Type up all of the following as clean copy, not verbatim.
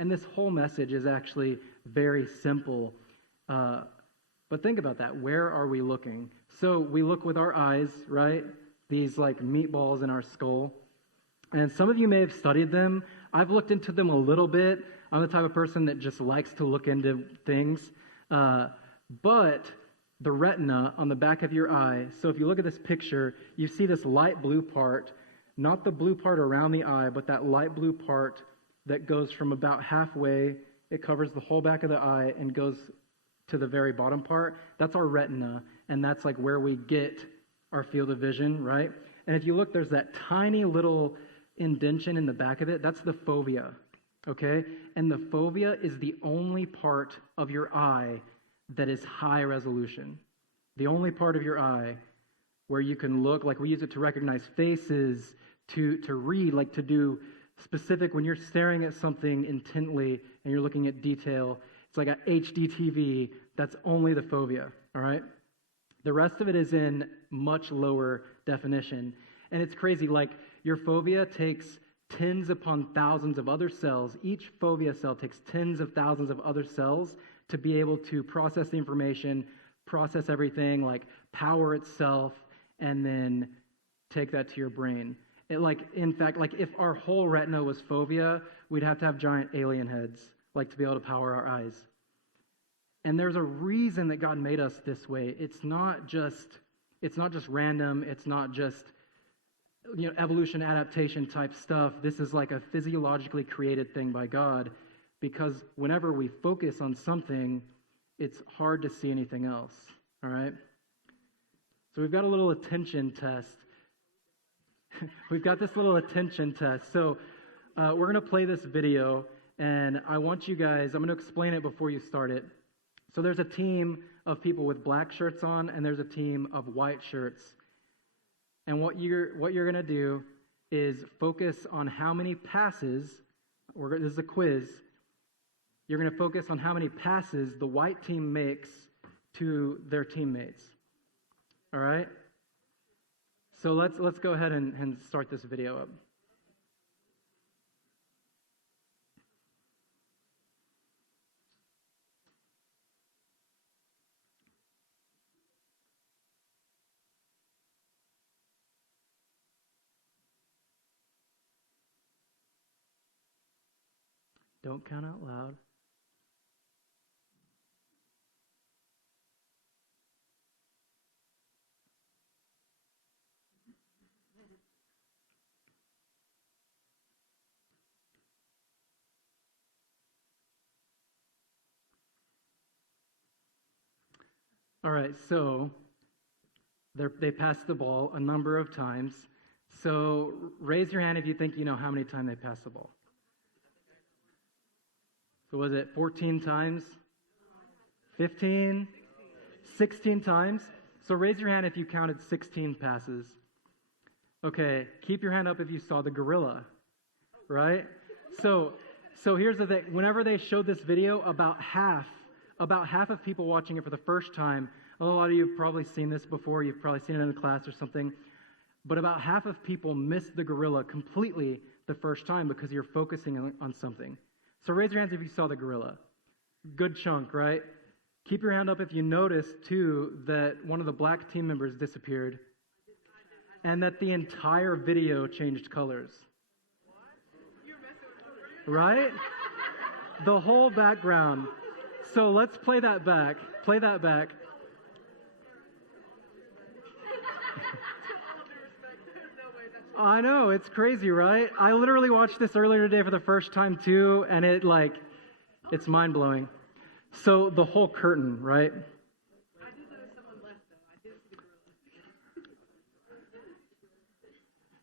And this whole message is actually very simple. But think about that. Where are we looking? So we look with our eyes, right? These like meatballs in our skull. And some of you may have studied them. I've looked into them a little bit. I'm the type of person that just likes to look into things. But the retina on the back of your eye, so if you look at this picture, you see this light blue part, not the blue part around the eye, but that light blue part that goes from about halfway, it covers the whole back of the eye and goes to the very bottom part. That's our retina, and that's like where we get our field of vision, right? And if you look, there's that tiny little indentation in the back of it. That's the fovea, okay? And the fovea is the only part of your eye that is high resolution. The only part of your eye where you can look, like we use it to recognize faces, to read, like to do specific, when you're staring at something intently and you're looking at detail, it's like a HD TV, that's only the fovea, all right? The rest of it is in much lower definition. And it's crazy, like your fovea takes tens upon thousands of other cells. Each fovea cell takes tens of thousands of other cells to be able to process the information, process everything, like power itself, and then take that to your brain. In fact, if our whole retina was fovea, we'd have to have giant alien heads, like to be able to power our eyes. And there's a reason that God made us this way. It's not just random. It's not just evolution, adaptation type stuff. This is like a physiologically created thing by God, because whenever we focus on something, it's hard to see anything else. All right? So we've got a little attention test. We've got this little attention test. So we're going to play this video, and I want you guys, I'm going to explain it before you start it. So there's a team of people with black shirts on, and there's a team of white shirts. And what you're going to do is focus on how many passes, this is a quiz, you're going to focus on how many passes the white team makes to their teammates. All right? So let's go ahead and start this video up. Don't count out loud. All right, so they passed the ball a number of times. So raise your hand if you think you know how many times they passed the ball. So was it 14 times? 15? 16 times? So raise your hand if you counted 16 passes. Okay, keep your hand up if you saw the gorilla, right? So here's the thing. Whenever they showed this video, about half of people watching it for the first time, a lot of you have probably seen this before, you've probably seen it in a class or something, but about half of people missed the gorilla completely the first time because you're focusing on something. So raise your hands if you saw the gorilla. Good chunk, right? Keep your hand up if you noticed, too, that one of the black team members disappeared and that the entire video changed colors. Right? The whole background. So let's play that back. Play that back. I know, it's crazy, right? I literally watched this earlier today for the first time too, and it's mind-blowing. So the whole curtain, right? I did notice someone left though. I did see the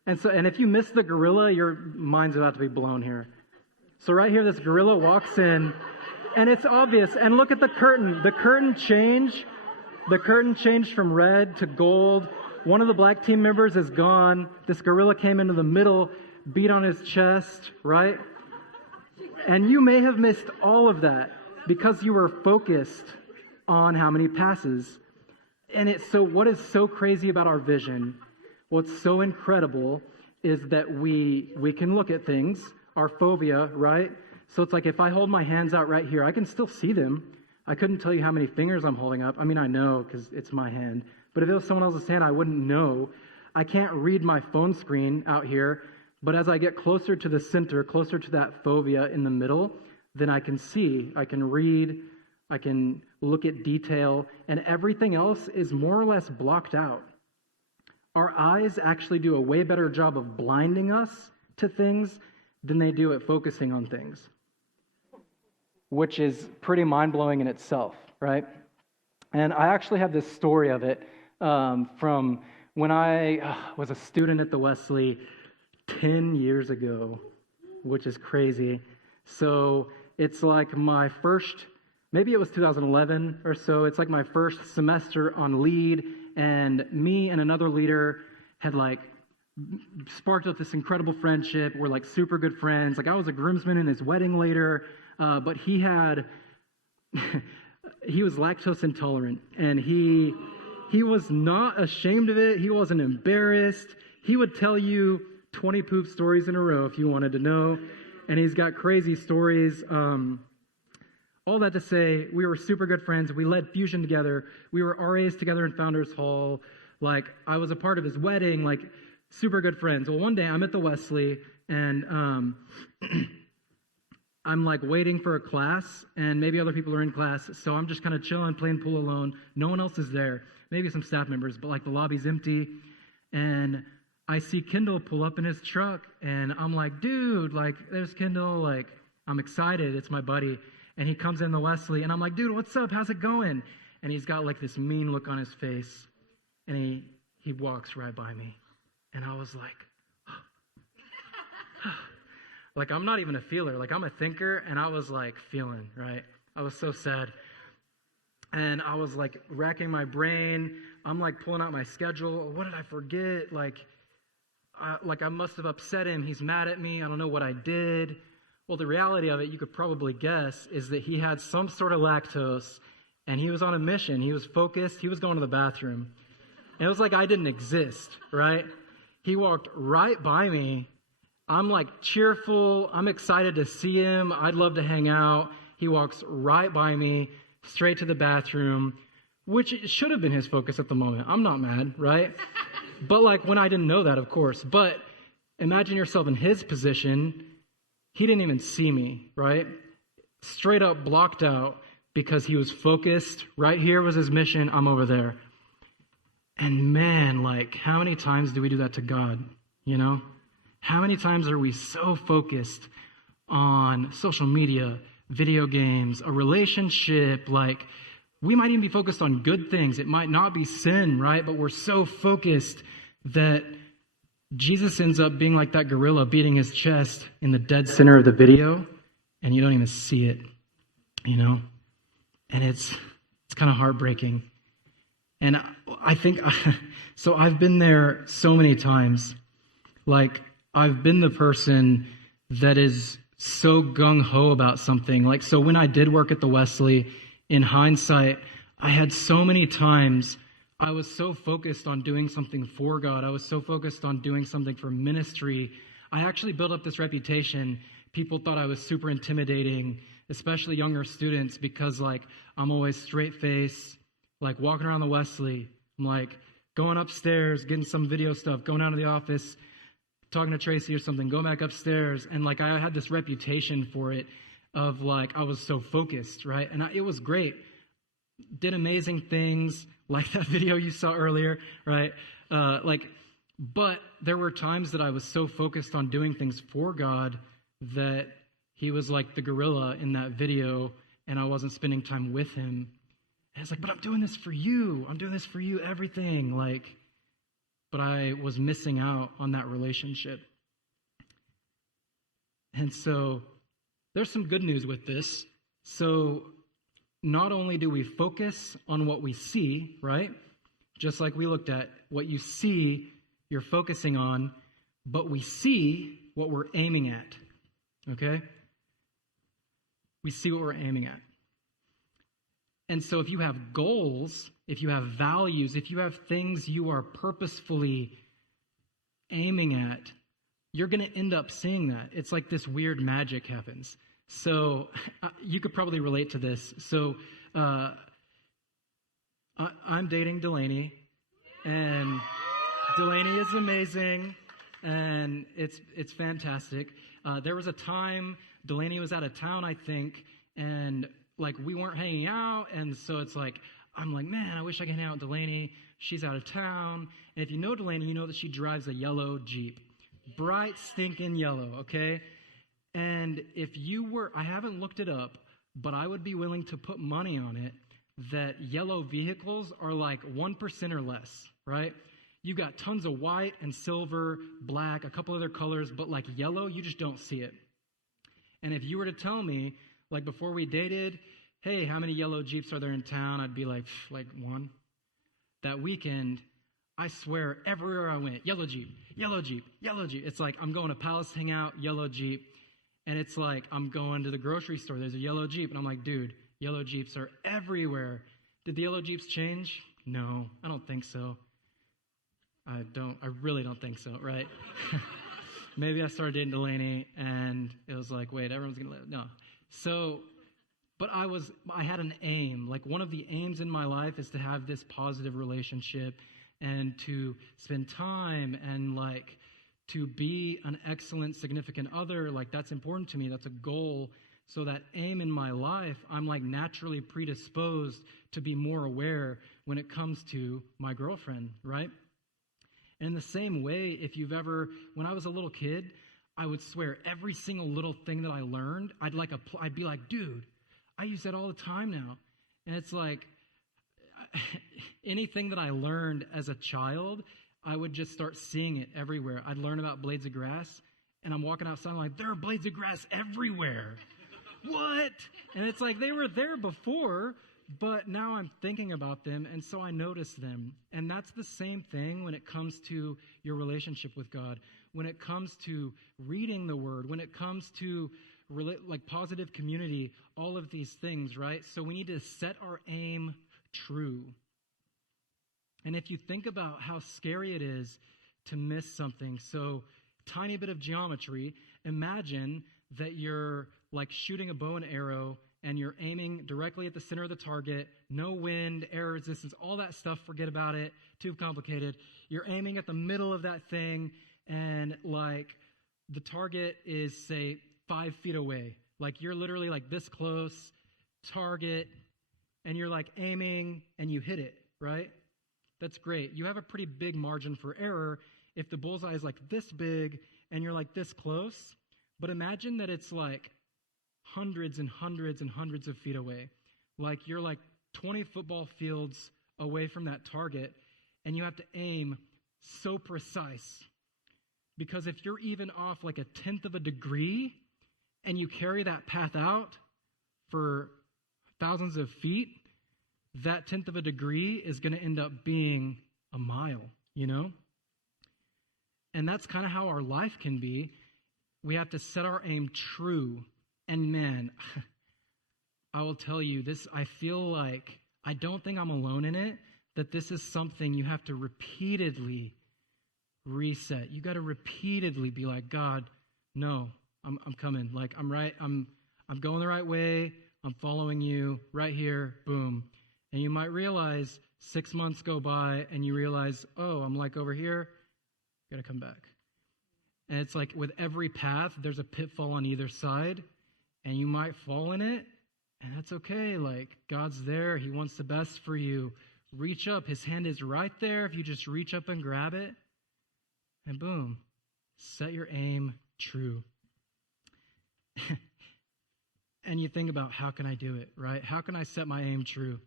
gorilla. And if you miss the gorilla, your mind's about to be blown here. So right here, this gorilla walks in, and it's obvious. And look at the curtain. The curtain changed. The curtain changed from red to gold. One of the black team members is gone. This gorilla came into the middle, beat on his chest, right? And you may have missed all of that because you were focused on how many passes. And what is so crazy about our vision, what's so incredible, is that we can look at things, our fovea, right? So it's like if I hold my hands out right here, I can still see them. I couldn't tell you how many fingers I'm holding up. I mean, I know because it's my hand. But if it was someone else's hand, I wouldn't know. I can't read my phone screen out here. But as I get closer to the center, closer to that fovea in the middle, then I can see, I can read, I can look at detail, and everything else is more or less blocked out. Our eyes actually do a way better job of blinding us to things than they do at focusing on things, which is pretty mind-blowing in itself, right? And I actually have this story of it from when I was a student at the Wesley 10 years ago, which is crazy. So it's like my first, maybe it was 2011 or so, it's like my first semester on lead, and me and another leader had like sparked up this incredible friendship. We're like super good friends. Like I was a groomsman in his wedding later, but he was lactose intolerant, and he was not ashamed of it. He wasn't embarrassed. He would tell you 20 poop stories in a row if you wanted to know, and he's got crazy stories. All that to say, we were super good friends. We led Fusion together. We were RAs together in Founders Hall. Like, I was a part of his wedding, like, super good friends. Well, one day I'm at the Wesley, and I'm like waiting for a class, and maybe other people are in class, so I'm just kind of chilling, playing pool alone. No one else is there. Maybe some staff members, but like the lobby's empty, and I see Kendall pull up in his truck, and I'm like, dude, like, there's Kendall, like, I'm excited, it's my buddy. And he comes in the Wesley, and I'm like, dude, what's up? How's it going? And he's got like this mean look on his face, and he walks right by me. And I was like, like, I'm not even a feeler. Like, I'm a thinker, and I was like feeling, right? I was so sad. And I was like racking my brain. I'm like pulling out my schedule. What did I forget? Like I must have upset him. He's mad at me. I don't know what I did. Well, the reality of it, you could probably guess, is that he had some sort of lactose, and he was on a mission. He was focused. He was going to the bathroom. And it was like I didn't exist, right? He walked right by me. I'm like cheerful. I'm excited to see him. I'd love to hang out. He walks right by me, straight to the bathroom, which should have been his focus at the moment. I'm not mad, right? But like when I didn't know that, of course. But imagine yourself in his position. He didn't even see me, right? Straight up blocked out because he was focused. Right here was his mission. I'm over there. And man, like, how many times do we do that to God, you know? How many times are we so focused on social media, video games, a relationship? Like, we might even be focused on good things. It might not be sin, right? But we're so focused that Jesus ends up being like that gorilla beating his chest in the dead center of the video, and you don't even see it, you know? And it's kind of heartbreaking. And I think, so I've been there so many times. Like, I've been the person that is so gung-ho about something. Like, so when I did work at the Wesley, in hindsight, I had so many times I was so focused on doing something for God. I was so focused on doing something for ministry. I actually built up this reputation. People thought I was super intimidating, especially younger students, because like I'm always straight-faced, like walking around the Wesley. I'm like going upstairs, getting some video stuff, going down to the office, talking to Tracy or something, going back upstairs. And like I had this reputation for it of like I was so focused, right? And it was great. Did amazing things like that video you saw earlier, right? But there were times that I was so focused on doing things for God that he was like the gorilla in that video, and I wasn't spending time with him. And it's like, but I'm doing this for you. I'm doing this for you, everything. Like, but I was missing out on that relationship. And so there's some good news with this. So not only do we focus on what we see, right? Just like we looked at, what you see, you're focusing on, but we see what we're aiming at, okay? We see what we're aiming at. And so if you have goals, if you have values, if you have things you are purposefully aiming at, you're going to end up seeing that. It's like this weird magic happens. So you could probably relate to this. So I'm dating Delaney, and Delaney is amazing, and it's fantastic. There was a time Delaney was out of town, I think, and like we weren't hanging out, and so it's like I'm like, man, I wish I could hang out with Delaney. She's out of town, and if you know Delaney, you know that she drives a yellow Jeep, bright stinking yellow, okay? And if you were, I haven't looked it up, but I would be willing to put money on it that yellow vehicles are like 1% or less, right? You got tons of white and silver, black, a couple other colors, but like yellow, you just don't see it. And if you were to tell me, like before we dated, hey, how many yellow Jeeps are there in town? I'd be like one. That weekend, I swear, everywhere I went, yellow Jeep, yellow Jeep, yellow Jeep. It's like I'm going to Palace Hangout, yellow Jeep. And it's like I'm going to the grocery store, there's a yellow Jeep. And I'm like, dude, yellow Jeeps are everywhere. Did the yellow Jeeps change? No, I don't think so. I really don't think so, right? Maybe I started dating Delaney and it was like, wait, everyone's going to live. No. So, but I had an aim. Like one of the aims in my life is to have this positive relationship and to spend time and like to be an excellent significant other. Like that's important to me. That's a goal. So that aim in my life, I'm like naturally predisposed to be more aware when it comes to my girlfriend, right? And in the same way, when I was a little kid, I would swear every single little thing that I learned, I'd be like, dude, I use that all the time now. And it's like, anything that I learned as a child, I would just start seeing it everywhere. I'd learn about blades of grass, and I'm walking outside, I'm like, there are blades of grass everywhere. What? And it's like they were there before, but now I'm thinking about them, and so I notice them. And that's the same thing when it comes to your relationship with God, when it comes to reading the Word, when it comes to like positive community, all of these things, right? So we need to set our aim true. And if you think about how scary it is to miss something, so tiny bit of geometry, imagine that you're like shooting a bow and arrow and you're aiming directly at the center of the target, no wind, air resistance, all that stuff, forget about it, too complicated. You're aiming at the middle of that thing and like the target is, say, 5 feet away. Like you're literally like this close, target, and you're like aiming and you hit it, right? That's great. You have a pretty big margin for error if the bullseye is like this big and you're like this close. But imagine that it's like hundreds and hundreds and hundreds of feet away. Like you're like 20 football fields away from that target, and you have to aim so precise. Because if you're even off like 1/10 of a degree and you carry that path out for thousands of feet, that 1/10 of a degree is going to end up being a mile, you know? And that's kind of how our life can be. We have to set our aim true. And man, I will tell you this, I feel like, I don't think I'm alone in it, that this is something you have to repeatedly reset. You got to repeatedly be like, God, no, I'm coming. Like, I'm right. I'm going the right way. I'm following you right here. Boom. And you might realize 6 months go by and you realize, oh, I'm like over here. Got to come back. And it's like with every path, there's a pitfall on either side, and you might fall in it, and that's okay. Like, God's there. He wants the best for you. Reach up. His hand is right there if you just reach up and grab it, and boom, set your aim true. And you think about, how can I do it, right? How can I set my aim true?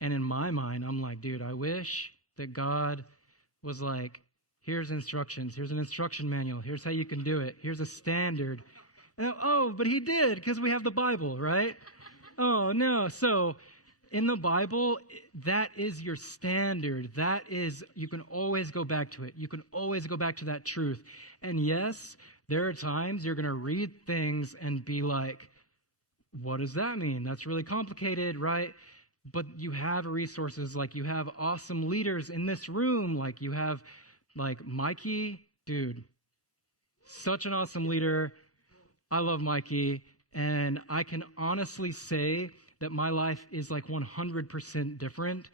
And in my mind, I'm like, dude, I wish that God was like, here's instructions. Here's an instruction manual. Here's how you can do it. Here's a standard. And, oh, but he did, because we have the Bible, right? Oh, no. So in the Bible, that is your standard. That is, you can always go back to it. You can always go back to that truth. And yes, there are times you're going to read things and be like, what does that mean? That's really complicated, right? But you have resources, like you have awesome leaders in this room, like you have like Mikey, dude, such an awesome leader. I love Mikey. And I can honestly say that my life is like 100% different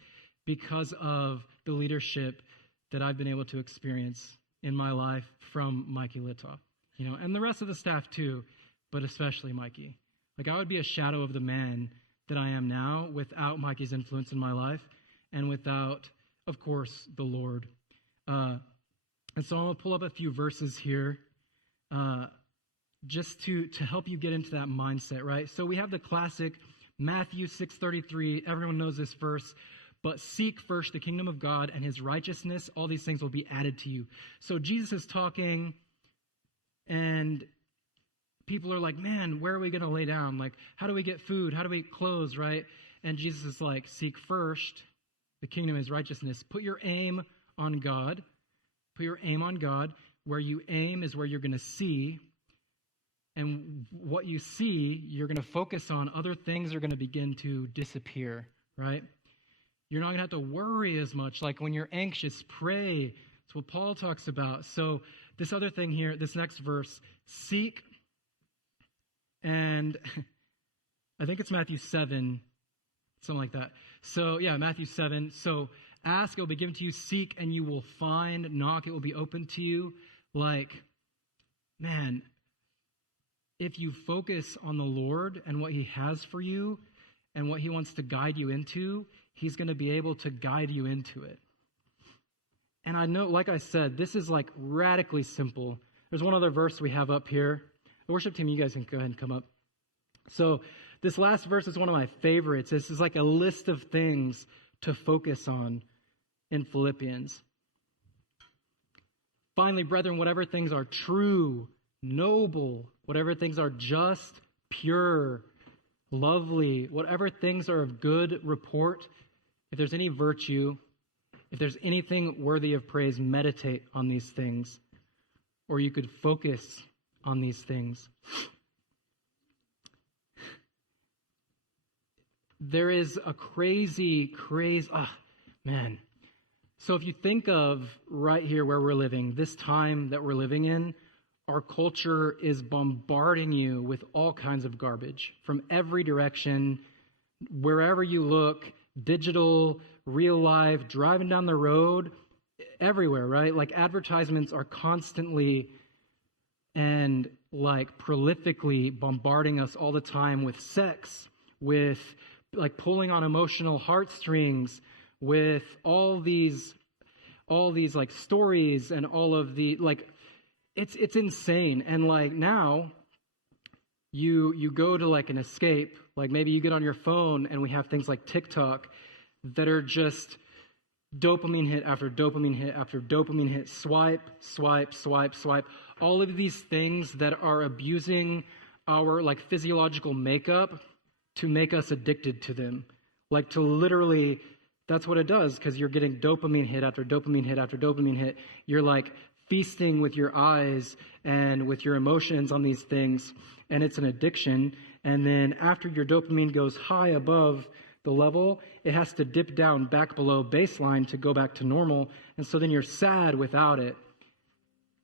because of the leadership that I've been able to experience in my life from Mikey Litoff, and the rest of the staff too, but especially Mikey. Like, I would be a shadow of the man that I am now without Mikey's influence in my life and without, of course, the Lord. And so I'm going to pull up a few verses here just to help you get into that mindset, right? So we have the classic Matthew 6:33. Everyone knows this verse. But seek first the kingdom of God and his righteousness. All these things will be added to you. So Jesus is talking, and people are like, man, where are we going to lay down? Like, how do we get food? How do we get clothes, right? And Jesus is like, seek first the kingdom and his righteousness. Put your aim on God. Put your aim on God. Where you aim is where you're going to see. And what you see, you're going to focus on. Other things are going to begin to disappear, right? You're not going to have to worry as much. Like when you're anxious, pray. That's what Paul talks about. So this other thing here, this next verse, seek, and I think it's Matthew 7, something like that. So yeah, Matthew 7. So ask, it will be given to you. Seek, and you will find. Knock, it will be open to you. Like, man, if you focus on the Lord and what he has for you and what he wants to guide you into, he's going to be able to guide you into it. And I know, like I said, this is like radically simple. There's one other verse we have up here. The worship team, you guys can go ahead and come up. So this last verse is one of my favorites. This is like a list of things to focus on in Philippians. Finally, brethren, whatever things are true, noble, whatever things are just, pure, lovely, whatever things are of good report, if there's any virtue, if there's anything worthy of praise, meditate on these things. Or you could focus on these things. There is a crazy, man. So if you think of right here where we're living, this time that we're living in, our culture is bombarding you with all kinds of garbage from every direction, wherever you look, digital, real life, driving down the road, everywhere, right? Like advertisements are constantly and like prolifically bombarding us all the time with sex, with like pulling on emotional heartstrings, with all these like stories and all of the like, it's insane. And like now you go to like an escape, like maybe you get on your phone and we have things like TikTok that are just dopamine hit after dopamine hit after dopamine hit, swipe, swipe, swipe, swipe. All of these things that are abusing our like physiological makeup to make us addicted to them. Like to literally, that's what it does, because you're getting dopamine hit after dopamine hit after dopamine hit. You're like feasting with your eyes and with your emotions on these things, and it's an addiction. And then after your dopamine goes high above the level, it has to dip down back below baseline to go back to normal. And so then you're sad without it.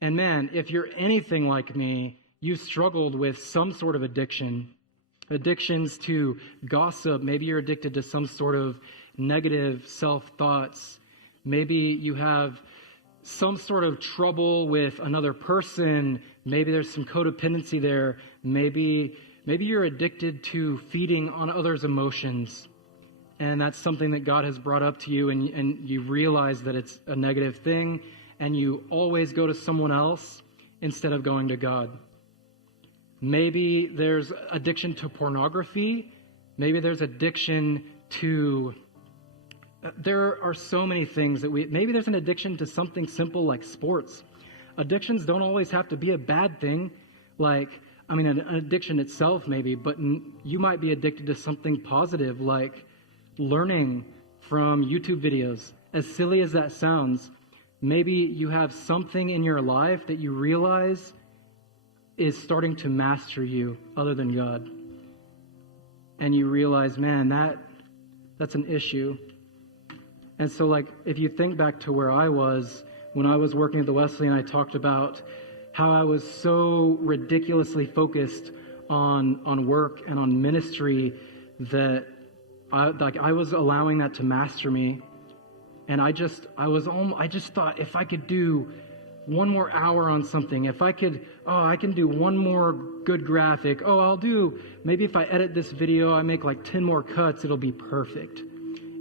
And man, if you're anything like me, you've struggled with some sort of addiction. Addictions to gossip. Maybe you're addicted to some sort of negative self-thoughts. Maybe you have some sort of trouble with another person. Maybe there's some codependency there. Maybe you're addicted to feeding on others' emotions. And that's something that God has brought up to you, and you realize that it's a negative thing, and you always go to someone else instead of going to God. Maybe there's addiction to pornography. Maybe there's addiction to... There are so many things that maybe there's an addiction to something simple like sports. Addictions don't always have to be a bad thing. An addiction itself maybe, but you might be addicted to something positive like learning from YouTube videos. As silly as that sounds, maybe you have something in your life that you realize is starting to master you other than God. And you realize, man, that's an issue. And so if you think back to where I was when I was working at the Wesleyan, I talked about how I was so ridiculously focused on work and on ministry that I was allowing that to master me. And I just thought, if I could do one more hour on something, if I can do one more good graphic. Maybe if I edit this video, I make like 10 more cuts, it'll be perfect.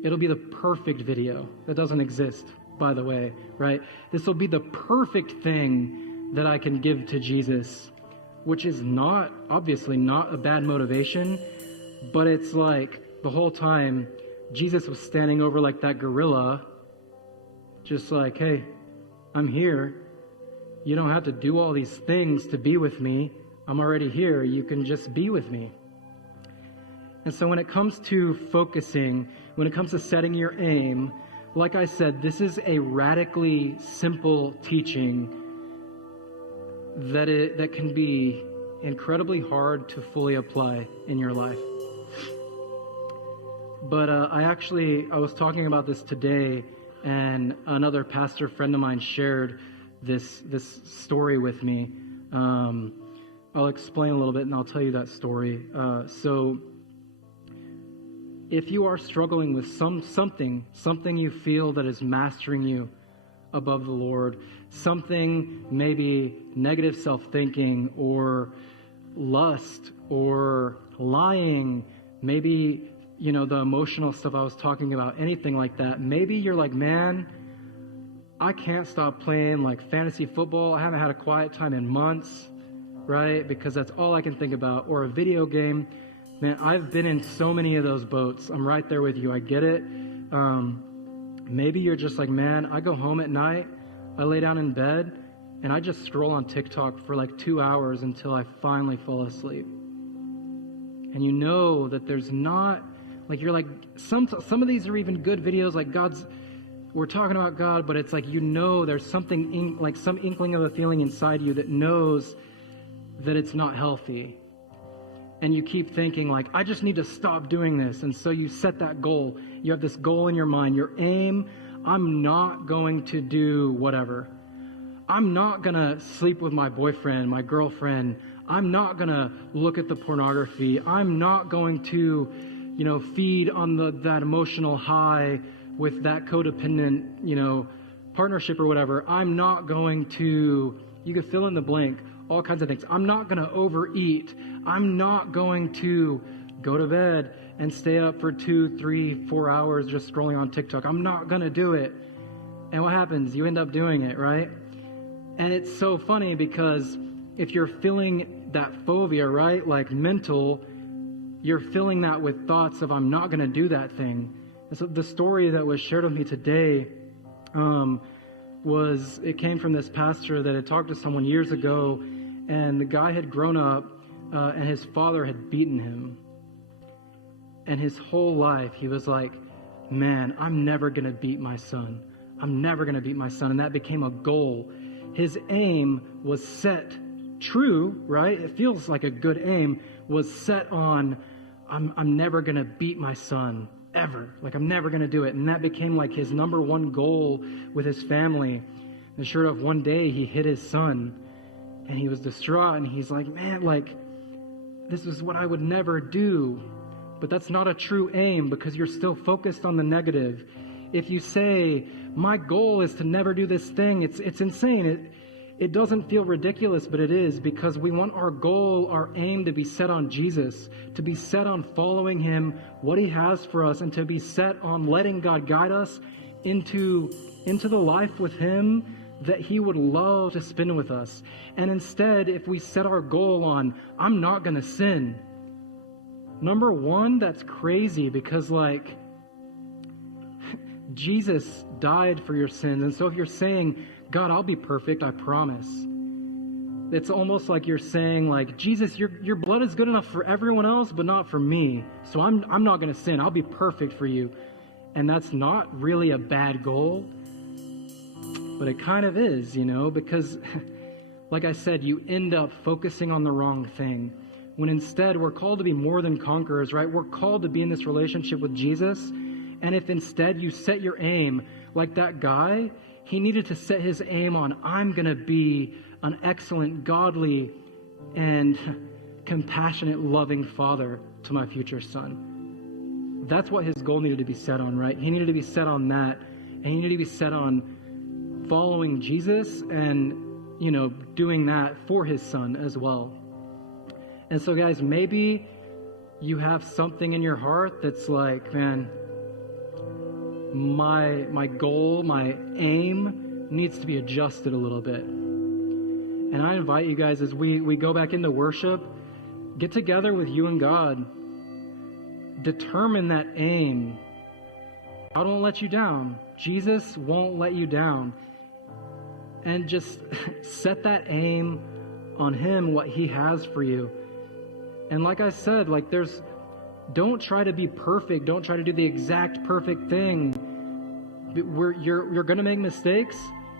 It'll be the perfect video. That doesn't exist, by the way, right? This will be the perfect thing that I can give to Jesus, which is obviously not a bad motivation, but it's like the whole time Jesus was standing over like that gorilla, just like, hey, I'm here. You don't have to do all these things to be with me. I'm already here. You can just be with me. And so when it comes to focusing, when it comes to setting your aim, like I said, this is a radically simple teaching that can be incredibly hard to fully apply in your life. But I was talking about this today, and another pastor friend of mine shared this story with me. I'll explain a little bit and I'll tell you that story. So if you are struggling with something you feel that is mastering you above the Lord, something maybe negative self-thinking or lust or lying, maybe, the emotional stuff I was talking about, anything like that. Maybe you're like, man, I can't stop playing like fantasy football. I haven't had a quiet time in months, right? Because that's all I can think about. Or a video game. Man, I've been in so many of those boats. I'm right there with you. I get it. Maybe you're just like, man, I go home at night, I lay down in bed, and I just scroll on TikTok for like 2 hours until I finally fall asleep. And you know that there's not, like, you're like, some of these are even good videos, like we're talking about God, but it's like, there's something, like some inkling of a feeling inside you that knows that it's not healthy. And you keep thinking like, I just need to stop doing this. And so you set that goal. You have this goal in your mind, your aim. I'm not going to do whatever. I'm not going to sleep with my boyfriend, my girlfriend. I'm not going to look at the pornography. I'm not going to, feed on that emotional high with that codependent, partnership or whatever. I'm not going to, you could fill in the blank, all kinds of things. I'm not going to overeat. I'm not going to go to bed and stay up for 2, 3, 4 hours just scrolling on TikTok. I'm not going to do it. And what happens? You end up doing it, right? And it's so funny because if you're feeling that phobia, right, like mental, you're filling that with thoughts of, I'm not going to do that thing. And so the story that was shared with me today it came from this pastor that had talked to someone years ago, and the guy had grown up and his father had beaten him. And his whole life he was like, man, I'm never going to beat my son. I'm never going to beat my son. And that became a goal. His aim was set true, right? It feels like a good aim, was set on, I'm never going to beat my son ever. Like, I'm never going to do it. And that became like his number one goal with his family. And sure enough, one day he hit his son and he was distraught. And he's like, man, like, this is what I would never do. But that's not a true aim because you're still focused on the negative. If you say, my goal is to never do this thing, it's insane. It doesn't feel ridiculous, but it is, because we want our goal, our aim to be set on Jesus, to be set on following him, what he has for us, and to be set on letting God guide us into the life with him that he would love to spend with us. And instead, if we set our goal on, I'm not going to sin. Number one, that's crazy because, like, Jesus died for your sins. And so if you're saying, God, I'll be perfect, I promise. It's almost like you're saying, like, Jesus, your blood is good enough for everyone else, but not for me. So I'm not going to sin. I'll be perfect for you. And that's not really a bad goal. But it kind of is, because like I said, you end up focusing on the wrong thing. When instead we're called to be more than conquerors, right? We're called to be in this relationship with Jesus. And if instead you set your aim like that guy, he needed to set his aim on, I'm going to be an excellent, godly, and compassionate, loving father to my future son. That's what his goal needed to be set on, right? He needed to be set on that, and he needed to be set on following Jesus and, doing that for his son as well. And so, guys, maybe you have something in your heart that's like, man, my goal, my aim needs to be adjusted a little bit. And I invite you guys, as we go back into worship, get together with you and God. Determine that aim. God won't let you down. Jesus won't let you down. And just set that aim on him, what he has for you. And like I said, don't try to be perfect. Don't try to do the exact perfect thing. You're going to make mistakes,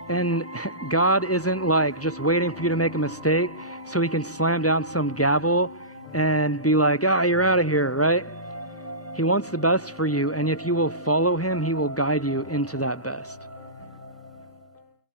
and God isn't just waiting for you to make a mistake so he can slam down some gavel and be like, you're out of here, right? He wants the best for you, and if you will follow him, he will guide you into that best.